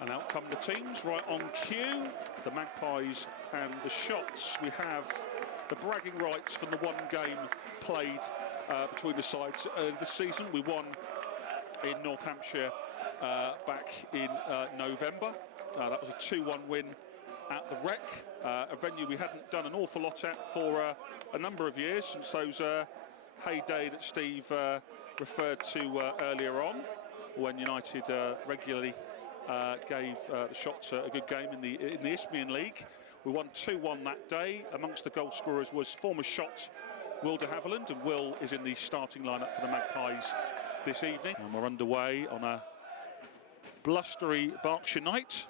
And out come the teams, right on cue, the Magpies and the Shots. We have the bragging rights from the one game played between the sides this season. We won in North Hampshire back in November. That was a 2-1 win at the Rec, a venue we hadn't done an awful lot at for a number of years, since those heyday that Steve referred to earlier on, when United regularly gave the Shots a good game in the Isthmian League. We won 2-1 that day. Amongst the goal scorers was former Shot Will de Havilland, and Will is in the starting lineup for the Magpies this evening. And we're underway on a blustery Berkshire night.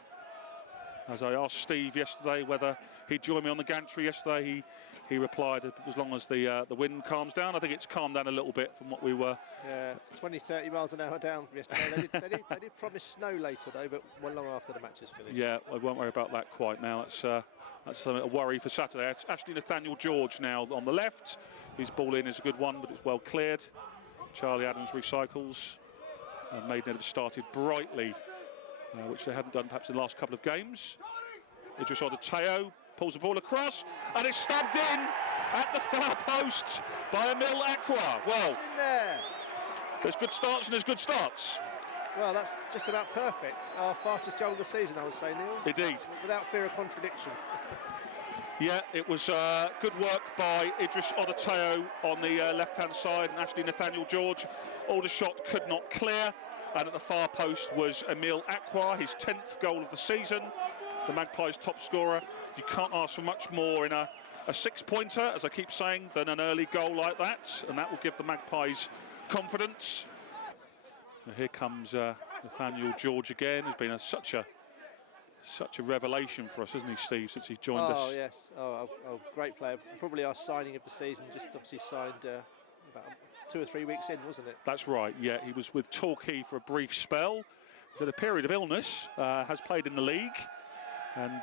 As I asked Steve yesterday whether he'd join me on the gantry yesterday, he replied, as long as the wind calms down. I think it's calmed down a little bit from what we were. Yeah, 20-30 miles an hour down from yesterday. they did promise snow later though, but one long after the match is finished. Yeah, I won't worry about that quite now. That's a worry for Saturday. It's Ashley Nathaniel George now on the left. His ball in is a good one, but it's well cleared. Charlie Adams recycles. Maidenhead have started brightly, which they hadn't done perhaps in the last couple of games. Idris Odeteo pulls the ball across, and it's stabbed in at the far post by Emil Aqua. Well, it's in there. There's good starts and there's good starts. Well, that's just about perfect. Our fastest goal of the season, I would say, Neil. Indeed. Without fear of contradiction. Yeah, it was good work by Idris Odeteo on the left-hand side, and Ashley Nathaniel George. Aldershot could not clear, and at the far post was Emil Aqua, his 10th goal of the season. The Magpies' top scorer. You can't ask for much more in a six-pointer, as I keep saying, than an early goal like that, and that will give the Magpies confidence. And here comes Nathaniel George again. He's been such a revelation for us, hasn't he, Steve, since he joined us? Oh, yes. Oh, great player. Probably our signing of the season. Just obviously signed about 2 or 3 weeks in, wasn't it? That's right, yeah. He was with Torquay for a brief spell. He's had a period of illness, has played in the league, and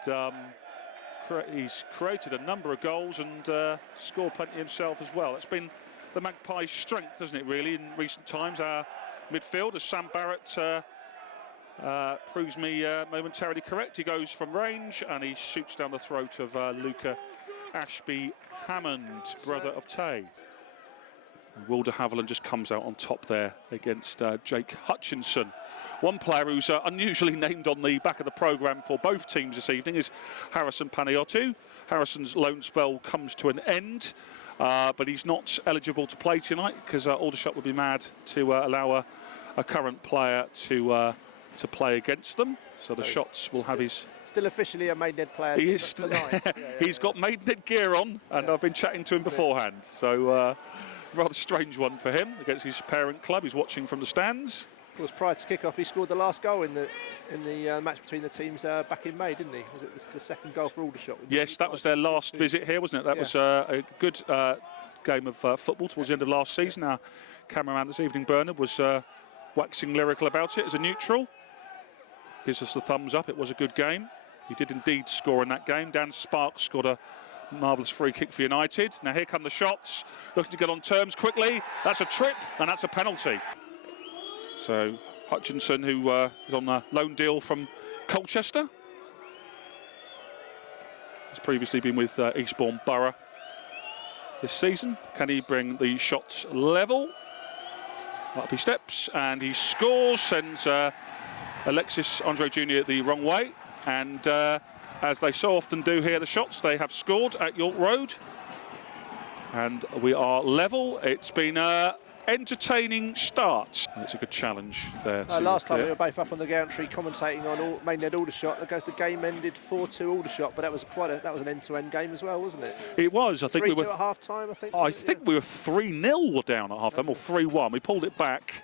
he's created a number of goals and scored plenty himself as well. It's been the Magpies' strength, hasn't it, really, in recent times. Our midfield, as Sam Barrett proves me momentarily correct. He goes from range and he shoots down the throat of Luca Ashby Hammond, brother of Tay. Will de Havilland just comes out on top there against Jake Hutchinson. One player who's unusually named on the back of the programme for both teams this evening is Harrison Panayiotou. Harrison's loan spell comes to an end, but he's not eligible to play tonight because Aldershot would be mad to allow a current player to play against them. So the Shots will have his... Still officially a Maidenhead player tonight. He's got Maidenhead gear on, and I've been chatting to him beforehand. So rather strange one for him against his parent club. He's watching from the stands. Of course, prior to kick-off, he scored the last goal in the match between the teams back in May, didn't he? Was it the second goal for Aldershot? Yes, that was their last visit here, wasn't it? That was a good game of football towards the end of last season. Our cameraman this evening, Bernard, was waxing lyrical about it as a neutral. Gives us the thumbs up. It was a good game. He did indeed score in that game. Dan Sparks scored a marvellous free kick for United. Now here come the Shots, looking to get on terms quickly. That's a trip and that's a penalty. So Hutchinson, who is on a loan deal from Colchester, has previously been with Eastbourne Borough this season. Can he bring the Shots level? Up he steps and he scores, sends Alexis Andre Jr. the wrong way, and as they so often do here, the Shots, they have scored at York Road, and we are level. It's been entertaining start. It's a good challenge there. Last time we were both up on the gantry commentating on Maidenhead Aldershot. The game ended 4-2 Aldershot, but that was an end-to-end game as well, wasn't it? It was. I think we were at half time. I think we were 3-0 down at half time, or 3-1. We pulled it back,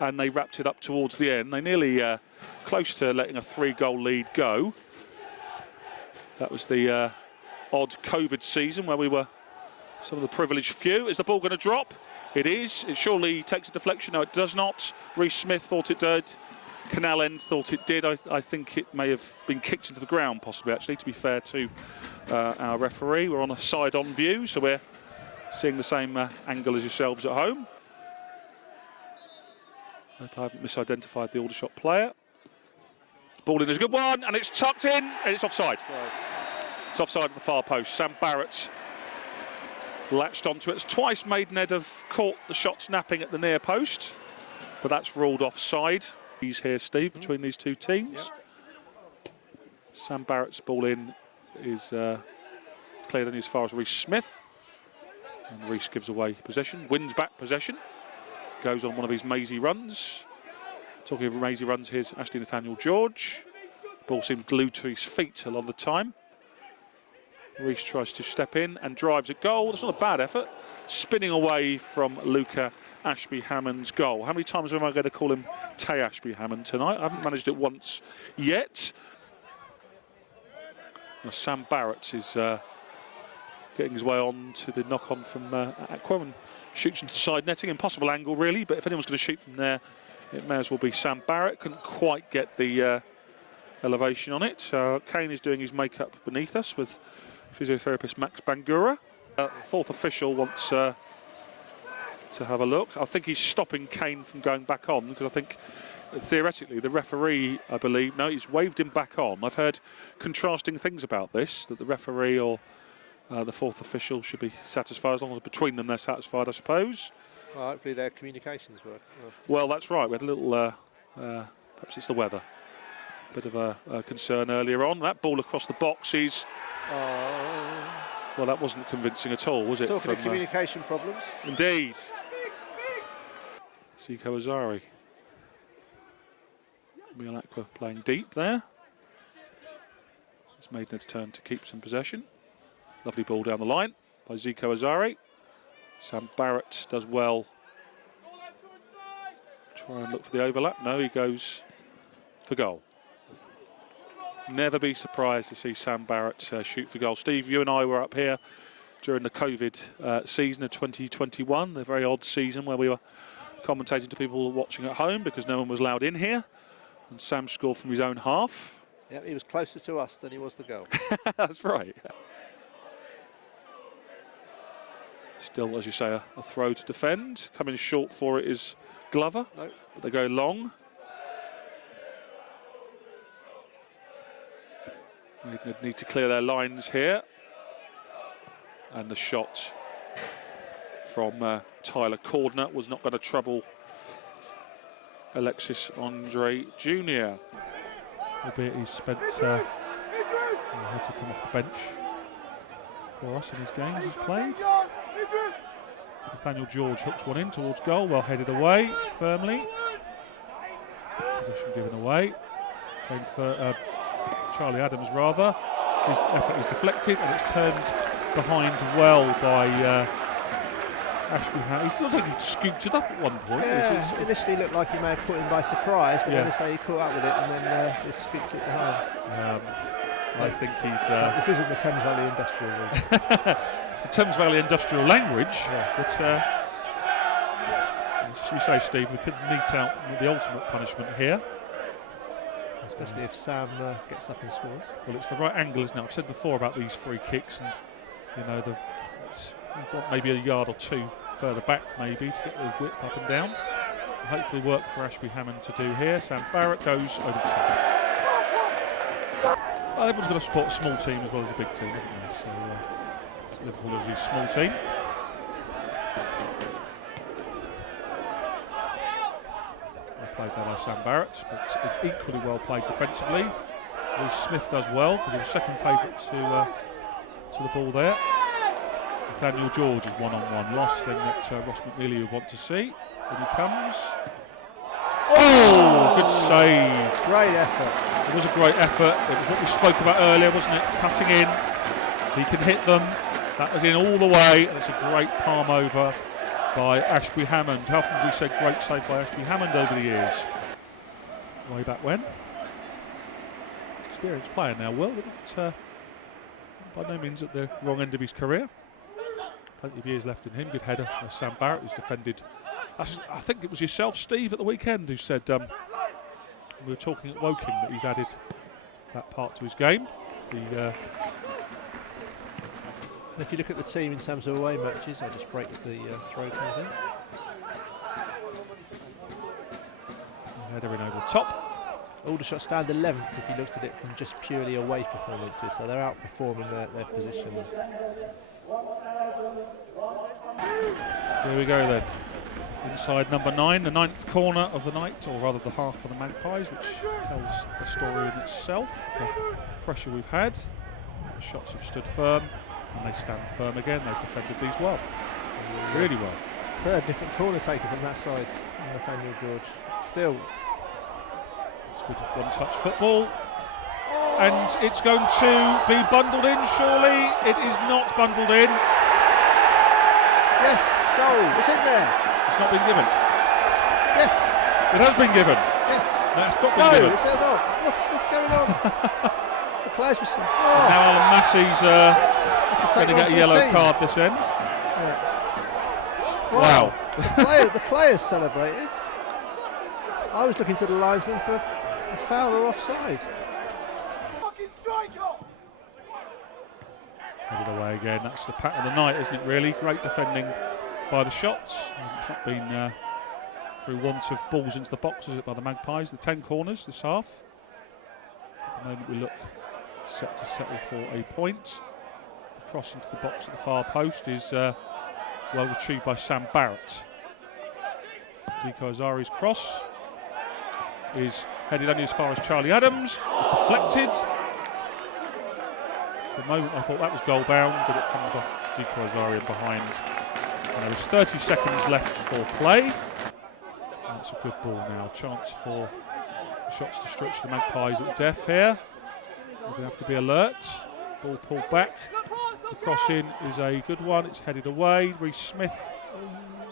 and they wrapped it up towards the end. They nearly close to letting a 3-goal lead go. That was the odd COVID season where we were some of the privileged few. Is the ball going to drop? It is. It surely takes a deflection. No, it does not. Reece Smith thought it did. Canal End thought it did. I think it may have been kicked into the ground, possibly, actually, to be fair to our referee. We're on a side-on view, so we're seeing the same angle as yourselves at home. Hope I haven't misidentified the Aldershot player. Ball in is a good one, and it's tucked in, and it's offside. It's offside at the far post. Sam Barrett latched onto it. It's twice Maidenhead have caught the shot snapping at the near post, but that's ruled offside. He's here, Steve, between these two teams. Yep. Sam Barrett's ball in is cleared only as far as Reece Smith. And Reece gives away possession, wins back possession, goes on one of his mazy runs. Talking of mazy runs, here's Ashley Nathaniel George. Ball seems glued to his feet a lot of the time. Reece tries to step in and drives a goal. That's not a bad effort. Spinning away from Luca Ashby-Hammond's goal. How many times am I going to call him Tay Ashby-Hammond tonight? I haven't managed it once yet. Now Sam Barrett is getting his way on to the knock-on from Aqua and shoots into side netting. Impossible angle, really, but if anyone's going to shoot from there, it may as well be Sam Barrett. Couldn't quite get the elevation on it. Kane is doing his makeup beneath us with physiotherapist Max Bangura. Fourth official wants to have a look. I think he's stopping Kane from going back on because I think theoretically the referee, I believe, no, he's waved him back on. I've heard contrasting things about this, that the referee or the fourth official should be satisfied, as long as between them they're satisfied, I suppose. Well, hopefully their communications work. Well, that's right. We had a little, perhaps it's the weather. Bit of a concern earlier on. That ball across the box is... well, that wasn't convincing at all, was it? Talking of communication problems. Indeed. Zico Azari. Miel Aqua playing deep there. It's Maidenhead's turn to keep some possession. Lovely ball down the line by Zico Azari. Sam Barrett does well. Try and look for the overlap. No, he goes for goal. Never be surprised to see Sam Barrett shoot for goal. Steve, you and I were up here during the COVID season of 2021, a very odd season where we were commentating to people watching at home because no one was allowed in here. And Sam scored from his own half. Yeah, he was closer to us than he was the goal. That's right. Still, as you say, a throw to defend. Coming short for it is Glover, no. But they go long. They need to clear their lines here. And the shot from Tyler Cordner was not going to trouble Alexis Andre Jr. Albeit he's spent had to come off the bench for us in his games he's played. Nathaniel George hooks one in towards goal, well headed away firmly. Possession given away. Going for Charlie Adams rather. His effort is deflected and it's turned behind well by Ashby-Hammond. He looks like he scooped it up at one point. Yeah, initially looked like he may have caught him by surprise, but then I say he caught up with it and then just scooped it behind. I think he's... this isn't the Thames Valley Industrial League. It's the Thames Valley Industrial language, but as you say, Steve, we could mete out the ultimate punishment here. Especially if Sam gets up and scores. Well, it's the right angle, isn't it? I've said before about these free kicks, and you know, you've got maybe a yard or two further back, maybe, to get the whip up and down. Hopefully, work for Ashby-Hammond to do here. Sam Barrett goes over the top. Well, everyone's got to support a small team as well as a big team, haven't they? So Liverpool is a small team. Played there by Sam Barrett, but equally well played defensively. Reece Smith does well because he was second favourite to the ball there. Nathaniel George is one-on-one. Last thing that Ross McNeely would want to see. When he comes. Oh, good save. Great effort. It was a great effort. It was what we spoke about earlier, wasn't it? Cutting in. He can hit them. That was in all the way, and it's a great palm over by Ashby-Hammond. How often have we said great save by Ashby-Hammond over the years? Way back when. Experienced player now, well, but by no means at the wrong end of his career. Plenty of years left in him. Good header by Sam Barrett, who's defended. I think it was yourself, Steve, at the weekend who said, we were talking at Woking, that he's added that part to his game. And if you look at the team in terms of away matches, I'll just break the throw comes in. Header in over the top. Aldershot stand 11th if you looked at it from just purely away performances, so they're outperforming their position. Here we go then. Inside number 9, the 9th corner of the night, or rather the half of the Magpies, which tells a story in itself. The pressure we've had, the shots have stood firm, and they stand firm again. They've defended these well, really well. Third different corner taker from that side, Nathaniel George. Still. It's good one-touch football. And it's going to be bundled in, surely. It is not bundled in. Yes, goal. It's in there. It's not been given. Yes. It has been given. Yes. No, it's not been given. It says on. What's going on? The players were saying, Now Alan Massey's going to get a yellow card this end. Yeah. Wow. The players celebrated. I was looking to the linesman for a foul or offside. Headed away again. That's the pattern of the night, isn't it, really? Great defending by the Shots. It's not been through want of balls into the box, is it, by the Magpies? The 10 corners this half. At the moment we look set to settle for a point. The cross into the box at the far post is well retrieved by Sam Barrett. Nico Azari's cross is headed only as far as Charlie Adams. It's deflected. For a moment I thought that was goal bound, but it comes off Zico Azari and behind. And there is 30 seconds left for play. That's a good ball now. Chance for the Shots to stretch the Magpies at death here. We're going to have to be alert. Ball pulled back. The cross in is a good one. It's headed away. Reece Smith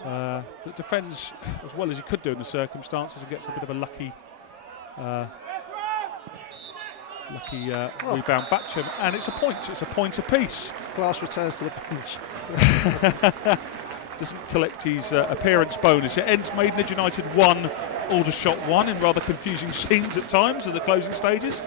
that defends as well as he could do in the circumstances and gets a bit of a lucky rebound back to him, and it's a point. It's a point apiece. Glass returns to the bench. Doesn't collect his appearance bonus. It ends Maidenhead United 1, Aldershot 1 in rather confusing scenes at times at the closing stages.